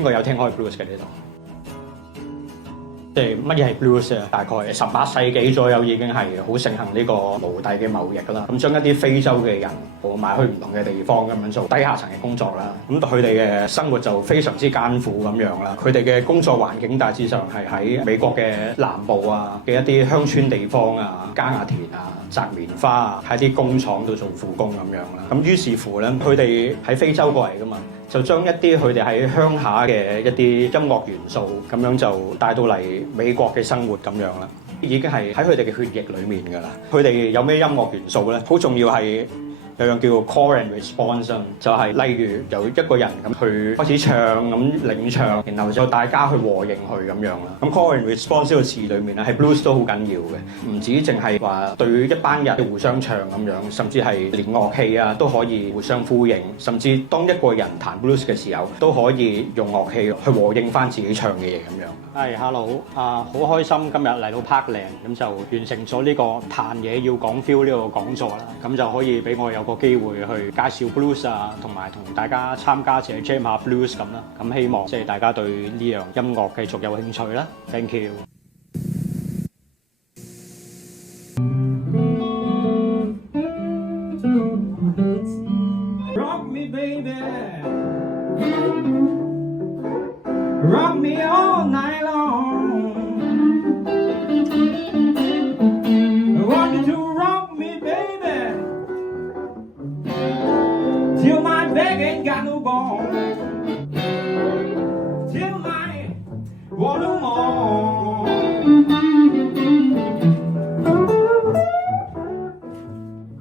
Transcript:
邊個有聽開 blues 嘅呢度？即係乜嘢係 blues 啊？大概18世紀左右已經係好盛行呢個奴隸嘅貿易啦。咁將一啲非洲嘅人賣去唔同嘅地方咁樣做低下層嘅工作啦。咁佢哋嘅生活就非常之艱苦咁樣啦。佢哋嘅工作環境大致上係喺美國嘅南部啊嘅一啲鄉村地方啊，耕下田啊、摘棉花啊，喺啲工廠度做苦工咁樣啦。咁於是乎咧，佢哋喺非洲過嚟噶嘛。就將一啲佢哋喺鄉下嘅一啲音樂元素咁樣就帶到嚟美國嘅生活咁樣啦，已經係喺佢哋嘅血液裡面㗎啦。佢哋有咩音樂元素咧？好重要係有樣叫做 call and response， 就係例如有一個人咁去開始唱咁領唱，然後就大家去和應佢咁樣啦。咁 call and response 呢個詞裡面咧，係 blues 都好緊要嘅，唔止淨係話對一班人互相唱咁樣，甚至係連樂器啊都可以互相呼應，甚至當一個人彈 blues 嘅時候，都可以用樂器去和應翻自己唱嘅嘢咁樣。係，hello，好開心今日嚟到 Parkland，咁就完成咗呢個彈嘢要講 feel 呢個講座啦，咁就可以俾我有個機會去介紹 blues 啊，同埋同大家參加者 jam 下 blues 咁啦。咁希望即係大家對呢樣音樂繼續有興趣啦。Thank you。Rock me baby, rock me all night long. I want you to rock me baby, till my back ain't got no bone.